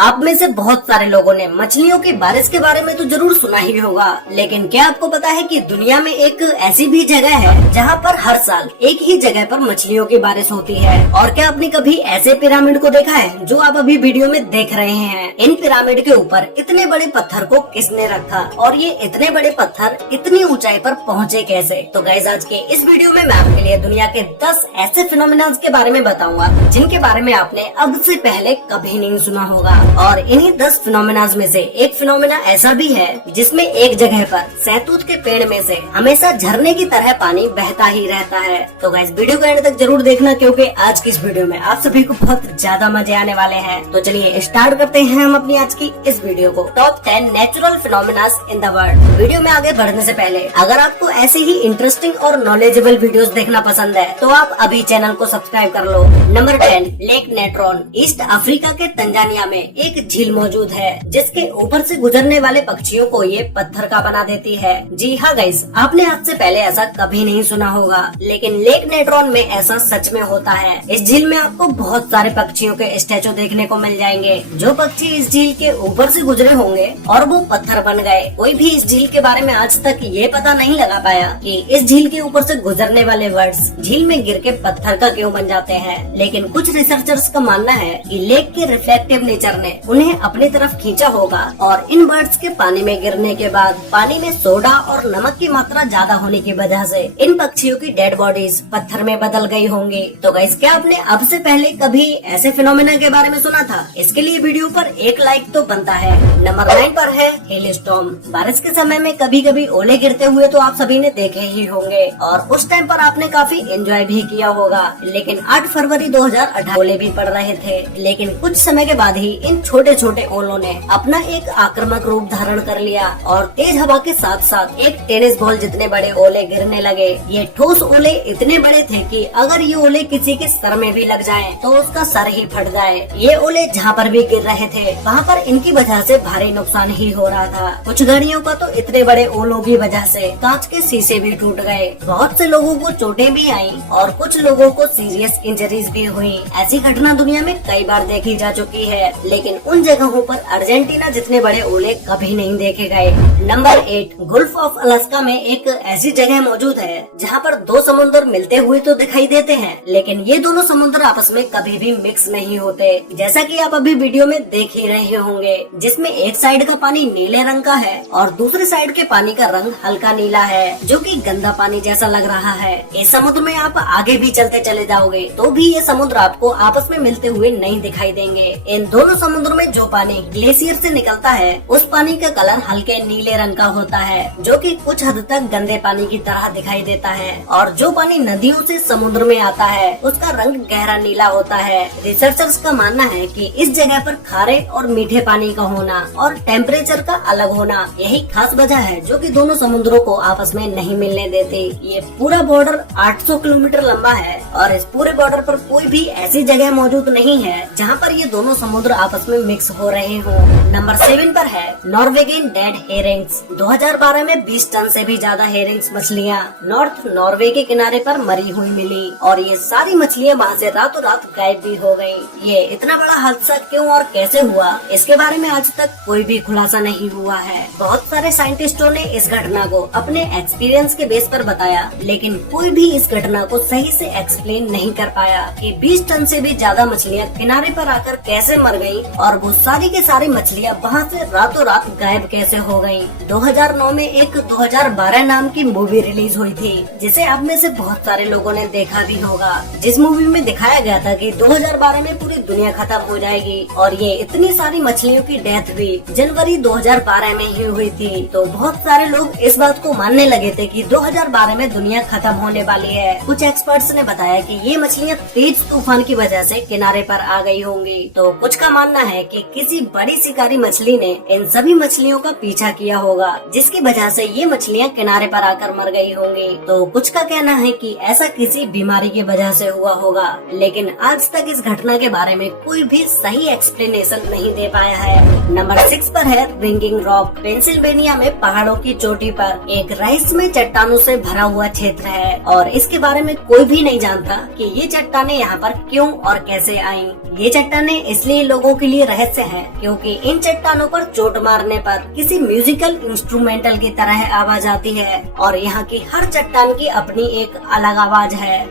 आप में से बहुत सारे लोगों ने मछलियों की बारिश के बारे में तो जरूर सुना ही होगा, लेकिन क्या आपको पता है कि दुनिया में एक ऐसी भी जगह है जहां पर हर साल एक ही जगह पर मछलियों की बारिश होती है। और क्या आपने कभी ऐसे पिरामिड को देखा है जो आप अभी वीडियो में देख रहे हैं? इन पिरामिड के ऊपर इतने बड़े पत्थर को किसने रखा और ये इतने बड़े पत्थर इतनी ऊंचाई पर पहुँचे कैसे? तो गाइस, आज के इस वीडियो में मैं आपके लिए दुनिया के 10 ऐसे फिनोमिना के बारे में बताऊंगा जिनके बारे में आपने अब से पहले कभी नहीं सुना होगा। और इन्हीं 10 फिनोमिना में से एक फिनोमिना ऐसा भी है जिसमें एक जगह पर सहतूत के पेड़ में से हमेशा झरने की तरह पानी बहता ही रहता है। तो गाइस, वीडियो को एंड तक जरूर देखना क्योंकि आज की इस वीडियो में आप सभी को बहुत ज्यादा मजे आने वाले हैं। तो चलिए स्टार्ट करते हैं हम अपनी आज की इस वीडियो को। Top 10 natural phenomena in the world. Video में आगे बढ़ने से पहले अगर आपको ऐसे ही इंटरेस्टिंग और नॉलेजेबल वीडियोस देखना पसंद है तो आप अभी चैनल को सब्सक्राइब कर लो। Number 10, lake Natron. East Africa के तंजानिया में एक झील मौजूद है जिसके ऊपर से गुजरने वाले पक्षियों को ये पत्थर का बना देती है। जी हाँ गाइस, आपने आज से पहले ऐसा कभी नहीं सुना होगा, लेकिन लेक नेट्रॉन में ऐसा सच में होता है। इस झील में आपको बहुत सारे पक्षियों के स्टैचू देखने को मिल जाएंगे। जो पक्षी इस झील के ऊपर से गुजरे होंगे और वो पत्थर बन गए। कोई भी इस झील के बारे में आज तक ये पता नहीं लगा पाया कि इस झील के ऊपर से गुजरने वाले वर्ड्स झील में गिर के पत्थर का क्यों बन जाते हैं। लेकिन कुछ रिसर्चर्स का मानना है कि लेक के रिफ्लेक्टिव नेचर ने उन्हें अपनी तरफ खींचा होगा और इन बर्ड्स के पानी में गिरने के बाद पानी में सोडा और नमक की मात्रा ज्यादा होने की वजह से इन पक्षियों की डेड बॉडीज पत्थर में बदल गई होंगी। तो गाइस, क्या आपने अब से पहले कभी ऐसे फिनोमिना के बारे में सुना था? इसके लिए वीडियो पर एक लाइक तो बनता है। नंबर 9 पर है हेल स्टॉर्म। बारिश के समय में कभी कभी ओले गिरते हुए तो आप सभी ने देखे ही होंगे और उस टाइम पर आपने काफी एंजॉय भी किया होगा। लेकिन 8 फरवरी 2018 ओले भी पड़ रहे थे, लेकिन कुछ समय के बाद ही इन छोटे छोटे ओलों ने अपना एक आक्रामक रूप धारण कर लिया और तेज हवा के साथ साथ एक टेनिस बॉल जितने बड़े ओले गिरने लगे। ये ठोस ओले इतने बड़े थे कि अगर ये ओले किसी के सर में भी लग जाएं, तो उसका सर ही फट जाए। ये ओले जहाँ पर भी गिर रहे थे वहाँ पर इनकी वजह से भारी नुकसान ही हो रहा था। कुछ गाड़ियों का तो इतने बड़े ओलों की वजह से कांच के शीशे भी टूट गए। बहुत से लोगों को चोटें भी आई और कुछ लोगों को सीरियस इंजरीज भी हुई। ऐसी घटना दुनिया में कई बार देखी जा चुकी है, लेकिन उन जगहों पर अर्जेंटीना जितने बड़े ओले कभी नहीं देखे गए। नंबर 8, गल्फ ऑफ अलास्का में एक ऐसी जगह मौजूद है जहाँ पर दो समुद्र मिलते हुए तो दिखाई देते हैं, लेकिन ये दोनों समुद्र आपस में कभी भी मिक्स नहीं होते। जैसा कि आप अभी वीडियो में देख ही रहे होंगे, जिसमें एक साइड का पानी नीले रंग का है और दूसरे साइड के पानी का रंग हल्का नीला है, जो कि गंदा पानी जैसा लग रहा है। इस समुद्र में आप आगे भी चलते चले जाओगे तो भी ये समुद्र आपको आपस में मिलते हुए नहीं दिखाई देंगे। इन दोनों समुद्र में जो पानी ग्लेशियर से निकलता है उस पानी का कलर हल्के नीले रंग का होता है, जो कि कुछ हद तक गंदे पानी की तरह दिखाई देता है। और जो पानी नदियों से समुद्र में आता है उसका रंग गहरा नीला होता है। रिसर्चर्स का मानना है कि इस जगह पर खारे और मीठे पानी का होना और टेम्परेचर का अलग होना यही खास वजह है जो कि दोनों समुद्रों को आपस में नहीं मिलने देती। ये पूरा बॉर्डर 800 किलोमीटर लंबा है और इस पूरे बॉर्डर पर कोई भी ऐसी जगह मौजूद नहीं है जहाँ पर ये दोनों समुद्र आपस में मिक्स हो रहे हो। नंबर 7 पर है नॉर्वेगियन डेड हेरिंग्स। 2012 में 20 टन से भी ज्यादा हेरिंग्स मछलियाँ नॉर्थ नॉर्वे के किनारे पर मरी हुई मिली और ये सारी मछलियाँ वहाँ से रातों रात गायब भी हो गयी। ये इतना बड़ा हादसा क्यों और कैसे हुआ, इसके बारे में आज तक कोई भी खुलासा नहीं हुआ है। बहुत सारे साइंटिस्टों ने इस घटना को अपने एक्सपीरियंस के बेस पर बताया, लेकिन कोई भी इस घटना को सही से एक्सप्लेन नहीं कर पाया कि 20 टन से भी ज्यादा मछलियाँ किनारे पर आकर कैसे मर गयी और वो सारी के सारी मछलियाँ वहाँ से रातों रात गायब कैसे हो गयी। 2009 में एक 2012 नाम की मूवी रिलीज हुई थी, जिसे आप में से बहुत सारे लोगों ने देखा भी होगा। जिस मूवी में दिखाया गया था कि 2012 में पूरी दुनिया खत्म हो जाएगी और ये इतनी सारी मछलियों की डेथ भी जनवरी 2012 में ही हुई थी। तो बहुत सारे लोग इस बात को मानने लगे थे कि 2012 में दुनिया खत्म होने वाली है। कुछ एक्सपर्ट्स ने बताया कि ये मछलियाँ तेज तूफान की वजह से किनारे पर आ गई होंगी। तो कुछ का मानना है कि किसी बड़ी शिकारी मछली ने इन सभी मछलियों का पीछा किया होगा, जिसकी वजह से ये मछलियाँ किनारे पर आकर मर गई होंगी। तो कुछ का कहना है कि ऐसा किसी बीमारी की वजह से हुआ होगा, लेकिन आज तक इस घटना के बारे में कोई भी सही एक्सप्लेनेशन नहीं दे पाया है। नंबर 6 पर है रिंगिंग रॉक। पेंसिल्वेनिया में पहाड़ों की चोटी पर एक रहस्यमय चट्टानों से भरा हुआ क्षेत्र है और इसके बारे में कोई भी नहीं जानता कि ये चट्टानें यहाँ पर क्यों और कैसे आई। ये चट्टानें इसलिए लोगों के लिए रहस्य है, क्योंकि इन चट्टानों पर चोट मारने पर किसी म्यूजिकल इंस्ट्रूमेंटल की तरह आवाज आती है और यहाँ की हर चट्टान की अपनी एक अलग आवाज है।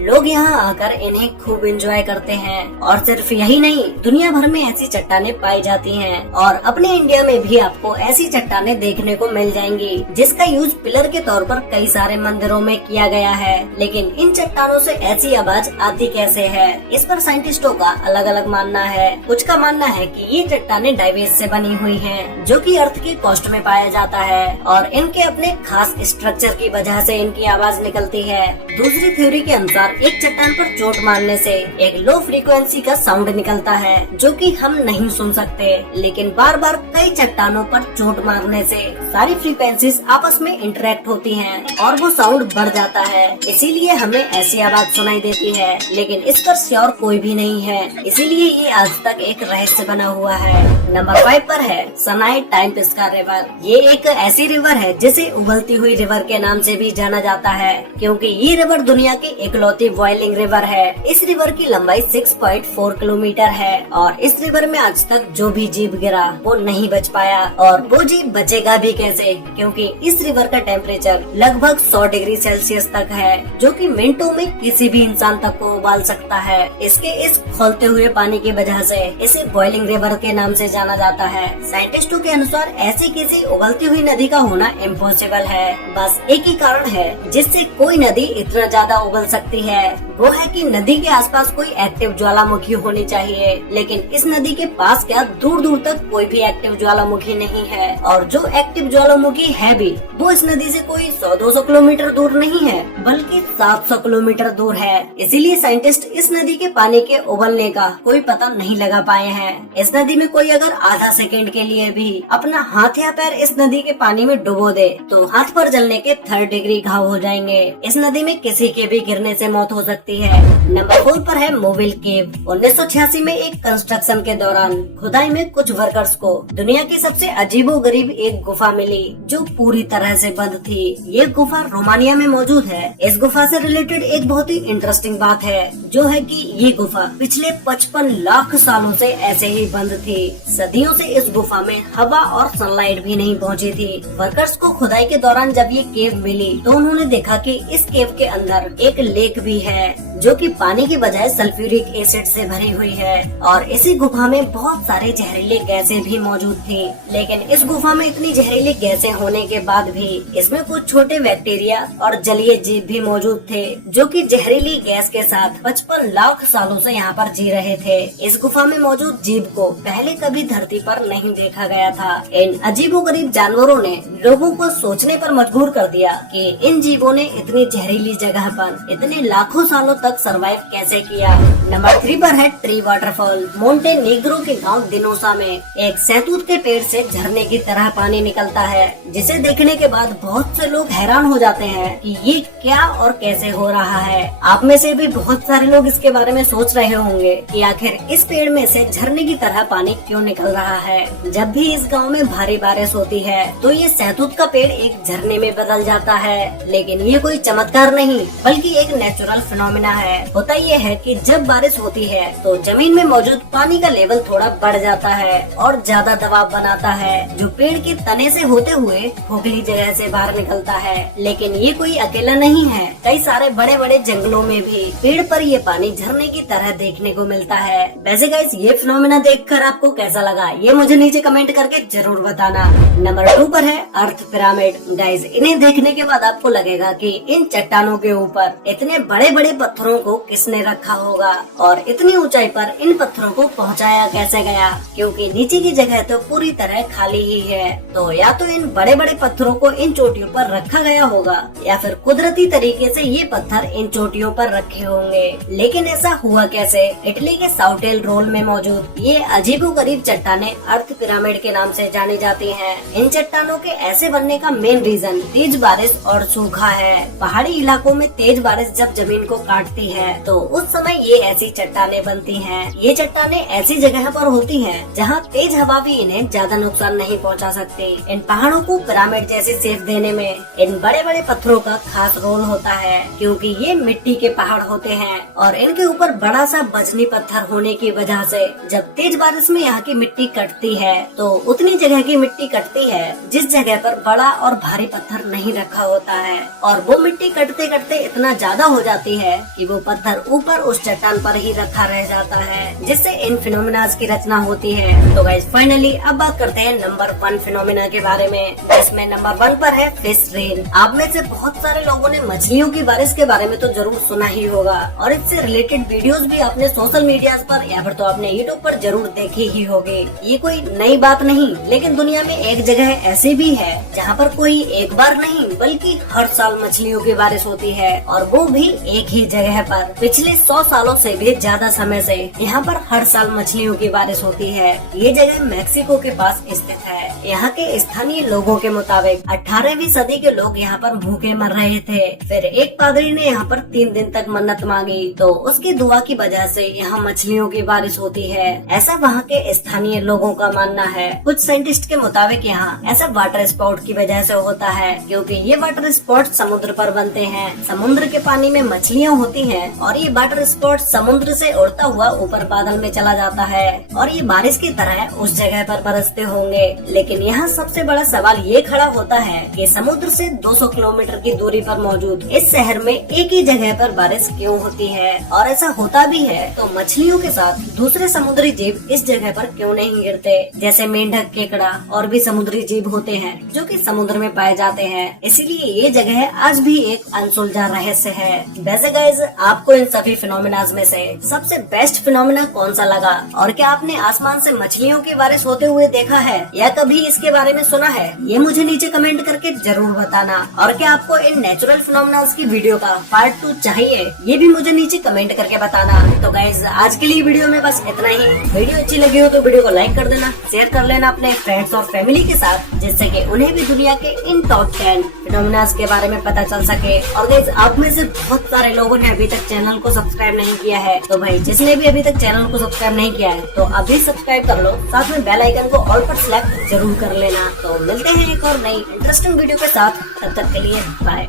लोग यहाँ आकर इन्हें खूब एंजॉय करते हैं और सिर्फ यही नहीं, दुनिया भर में ऐसी चट्टानें पाई जाती हैं और अपने इंडिया में भी आपको ऐसी चट्टानें देखने को मिल जाएंगी, जिसका यूज पिलर के तौर पर कई सारे मंदिरों में किया गया है। लेकिन इन चट्टानों से ऐसी आवाज आती कैसे है, इस पर साइंटिस्टों का अलग अलग मानना है। कुछ का मानना है कि ये चट्टानें डाइवेज से बनी हुई हैं, जो कि अर्थ के कॉस्ट में पाया जाता है और इनके अपने खास स्ट्रक्चर की वजह से इनकी आवाज निकलती है। दूसरी थ्योरी के अनुसार एक चट्टान पर चोट मारने से एक लो फ्रीक्वेंसी का साउंड निकलता है, जो कि हम नहीं सुन सकते, लेकिन बार बार कई चट्टानों पर चोट मारने से सारी फ्रीक्वेंसीज आपस में इंटरेक्ट होती हैं और वो साउंड बढ़ जाता है, इसीलिए हमें ऐसी आवाज सुनाई देती है। लेकिन इस पर श्योर कोई भी नहीं है, इसीलिए ये आज तक एक रहस्य बना हुआ है। नंबर 5 पर है सनाई टाइम्पेस्का रिवर। ये एक ऐसी रिवर है जिसे उबलती हुई रिवर के नाम से भी जाना जाता है, क्योंकि ये रिवर दुनिया की इकलौती बॉइलिंग रिवर है। इस रिवर की लंबाई 6.4 किलोमीटर है और इस रिवर में आज तक जो भी जीव गिरा वो नहीं बच पाया, और वो जीव बचेगा भी कैसे, क्योंकि इस रिवर का टेम्परेचर लगभग 100 डिग्री सेल्सियस तक है, जो कि मिनटों में किसी भी इंसान तक को उबाल सकता है। इसके इस खौलते हुए पानी की वजह से इसे बॉइलिंग रिवर के नाम से जाना जाता है। साइंटिस्टों के अनुसार ऐसी किसी उबलती हुई नदी का होना इम्पॉसिबल है। बस एक ही कारण है जिससे कोई नदी इतना ज्यादा उबल सकती है, वो है कि नदी के आसपास कोई एक्टिव ज्वालामुखी होनी चाहिए। लेकिन इस नदी के पास क्या दूर दूर तक कोई भी एक्टिव ज्वालामुखी नहीं है, और जो एक्टिव ज्वालामुखी है भी वो इस नदी से कोई 100-200 किलोमीटर दूर नहीं है, बल्कि 700 किलोमीटर दूर है। इसीलिए साइंटिस्ट इस नदी के पानी के उबलने का कोई पता नहीं लगा पाए हैं। इस नदी में कोई अगर आधा सेकेंड के लिए भी अपना हाथ या पैर इस नदी के पानी में डुबो दे तो हाथ पर जलने के 3rd डिग्री घाव हो जाएंगे। इस नदी में किसी के भी गिरने से मौत हो सकती है। नंबर 4 पर है मोबिल केव। 1986 में एक कंस्ट्रक्शन के दौरान खुदाई में कुछ वर्कर्स को दुनिया की सबसे अजीबोगरीब एक गुफा मिली, जो पूरी तरह से बंद थी। ये गुफा रोमानिया में मौजूद है। इस गुफा से रिलेटेड एक बहुत ही इंटरेस्टिंग बात है, जो है कि ये गुफा पिछले 55 लाख सालों से ऐसे ही बंद थी। सदियों से इस गुफा में हवा और सनलाइट भी नहीं पहुंची थी। वर्कर्स को खुदाई के दौरान जब ये केव मिली तो उन्होंने देखा कि इस केव के अंदर एक लेक भी है, जो कि पानी की बजाय सल्फ्यूरिक एसिड से भरी हुई है, और इसी गुफा में बहुत सारे जहरीले गैसें भी मौजूद थी। लेकिन इस गुफा में इतनी जहरीली गैसें होने के बाद भी इसमें कुछ छोटे बैक्टीरिया और जलीय जीव भी मौजूद थे, जो कि जहरीली गैस के साथ 55 लाख सालों से यहाँ पर जी रहे थे। इस गुफा में मौजूद जीव को पहले कभी धरती पर नहीं देखा गया था। इन अजीबोगरीब जानवरों ने लोगों को सोचने पर मजबूर कर दिया कि इन जीवों ने इतनी जहरीली जगह पर इतने लाखों सालों तक सरवाइव कैसे किया। नंबर 3 पर है ट्री वाटरफॉल। मोंटेनीग्रो के गांव दिनोसा में एक सहतूत के पेड़ से झरने की तरह पानी निकलता है, जिसे देखने के बाद बहुत से लोग हैरान हो जाते हैं कि ये क्या और कैसे हो रहा है। आप में से भी बहुत सारे लोग इसके बारे में सोच रहे होंगे कि आखिर इस पेड़ में से झरने की तरह पानी क्यों निकल रहा है। जब भी इस गाँव में भारी बारिश होती है तो ये सहतूत का पेड़ एक झरने में बदल जाता है। लेकिन ये कोई चमत्कार नहीं, बल्कि एक नेचुरल फिनोमिना है। होता ये है कि जब बारिश होती है तो जमीन में मौजूद पानी का लेवल थोड़ा बढ़ जाता है और ज्यादा दबाव बनाता है, जो पेड़ के तने से होते हुए खोखली जगह से बाहर निकलता है। लेकिन ये कोई अकेला नहीं है, कई सारे बड़े बड़े जंगलों में भी पेड़ पर ये पानी झरने की तरह देखने को मिलता है। वैसे गाइस, ये फिनोमिना देखकर आपको कैसा लगा, ये मुझे नीचे कमेंट करके जरूर बताना। नंबर 2 पर है अर्थ पिरामिड। गाइस, इन्हें देखने के बाद आपको लगेगा कि इन चट्टानों के ऊपर इतने बड़े बड़े पत्थरों को किसने रखा होगा और इतनी ऊंचाई पर इन पत्थरों को पहुंचाया कैसे गया, क्योंकि नीचे की जगह तो पूरी तरह खाली ही है। तो या तो इन बड़े बड़े पत्थरों को इन चोटियों पर रखा गया होगा, या फिर कुदरती तरीके से ये पत्थर इन चोटियों पर रखे होंगे। लेकिन ऐसा हुआ कैसे? इटली के साउटेल रोल में मौजूद ये अजीबोगरीब चट्टानें अर्थ पिरामिड के नाम से जानी जाती हैं। इन चट्टानों के ऐसे बनने का मेन रीजन तेज बारिश और सूखा है। पहाड़ी इलाकों में तेज बारिश जब जमीन को काटती है तो उस समय ये ऐसी चट्टाने बनती हैं। ये चट्टाने ऐसी जगह पर होती हैं जहाँ तेज हवा भी इन्हें ज्यादा नुकसान नहीं पहुँचा सकती। इन पहाड़ों को पिरामिड जैसी शेप देने में इन बड़े बड़े पत्थरों का खास रोल होता है, क्योंकि ये मिट्टी के पहाड़ होते हैं और इनके ऊपर बड़ा सा बजनी पत्थर होने की वजह से जब तेज बारिश में यहाँ की मिट्टी कटती है तो उतनी जगह की मिट्टी कटती है जिस जगह पर बड़ा और भारी पत्थर नहीं रखा होता है, और वो मिट्टी कटते कटते इतना ज्यादा हो जाती है कि वो पत्थर ऊपर उस चट्टान पर ही रखा रह जाता है, जिससे इन फिनोमिनाज की रचना होती है। तो गाइस फाइनली अब बात करते हैं नंबर 1 फिनोमिना के बारे में, जिसमें नंबर 1 पर है फिश रेन। आप में से बहुत सारे लोगों ने मछलियों की बारिश के बारे में तो जरूर सुना ही होगा और इससे रिलेटेड वीडियोस भी आपने सोशल मीडिया पर या फिर तो आपने यूट्यूब पर जरूर देखी ही होगी। ये कोई नई बात नहीं, लेकिन दुनिया में एक जगह ऐसी भी है जहाँ पर कोई एक बार नहीं बल्कि हर साल मछलियों की बारिश होती है, और वो भी एक ही जगह पर। पिछले 100 सालों से भी ज्यादा समय से यहाँ पर हर साल मछलियों की बारिश होती है। ये जगह मैक्सिको के पास स्थित है। यहाँ के स्थानीय लोगों के मुताबिक 18वीं सदी के लोग यहाँ पर भूखे मर रहे थे। फिर एक पादरी ने यहाँ पर 3 दिन तक मन्नत मांगी, तो उसकी दुआ की वजह से यहाँ मछलियों की बारिश होती है, ऐसा वहाँ के स्थानीय लोगों का मानना है। कुछ साइंटिस्ट के मुताबिक यहाँ ऐसा वाटर स्पाउट की वजह से होता है, क्योंकि ये वाटर स्पॉट समुद्र पर बनते हैं। समुद्र के पानी में मछलियाँ होती हैं और ये वाटर स्पॉट समुद्र से उड़ता हुआ ऊपर बादल में चला जाता है और ये बारिश की तरह उस जगह पर बरसते होंगे। लेकिन यहाँ सबसे बड़ा सवाल ये खड़ा होता है कि समुद्र से 200 किलोमीटर की दूरी पर मौजूद इस शहर में एक ही जगह पर बारिश क्यों होती है, और ऐसा होता भी है तो मछलियों के साथ दूसरे समुद्री जीव इस जगह पर क्यों नहीं गिरते, जैसे मेंढक, केकड़ा और भी समुद्री जीव होते हैं जो कि समुद्र में पाए जाते हैं। इसीलिए ये जगह आज भी एक अनसुलझा रहस्य है। वैसे गाइज, आपको इन सभी फिनोमिनाज में से सबसे बेस्ट फिनोमिना कौन सा लगा, और क्या आपने आसमान से मछलियों की बारिश होते हुए देखा है या कभी इसके बारे में सुना है? ये मुझे नीचे कमेंट करके जरूर बताना। और क्या आपको इन नेचुरल फिनोमिनाज की वीडियो का पार्ट 2 चाहिए, ये भी मुझे नीचे कमेंट करके बताना। तो गाइज, आज के लिए वीडियो में बस इतना ही। वीडियो अच्छी लगी हो तो वीडियो को लाइक कर देना, शेयर कर लेना अपने फ्रेंड्स और फैमिली के साथ, जिससे कि उन्हें भी दुनिया के इन टॉप 10 फिनोमिनाज के बारे में पता चल सके। और गाइस, आप में से बहुत सारे लोगों ने अभी तक चैनल को सब्सक्राइब नहीं किया है, तो भाई जिसने भी अभी तक चैनल को सब्सक्राइब नहीं किया है तो अभी सब्सक्राइब कर लो, साथ में बेल आइकन को ऑल पर सेलेक्ट जरूर कर लेना। तो मिलते हैं एक और नई इंटरेस्टिंग वीडियो के साथ, तब तक के लिए बाय।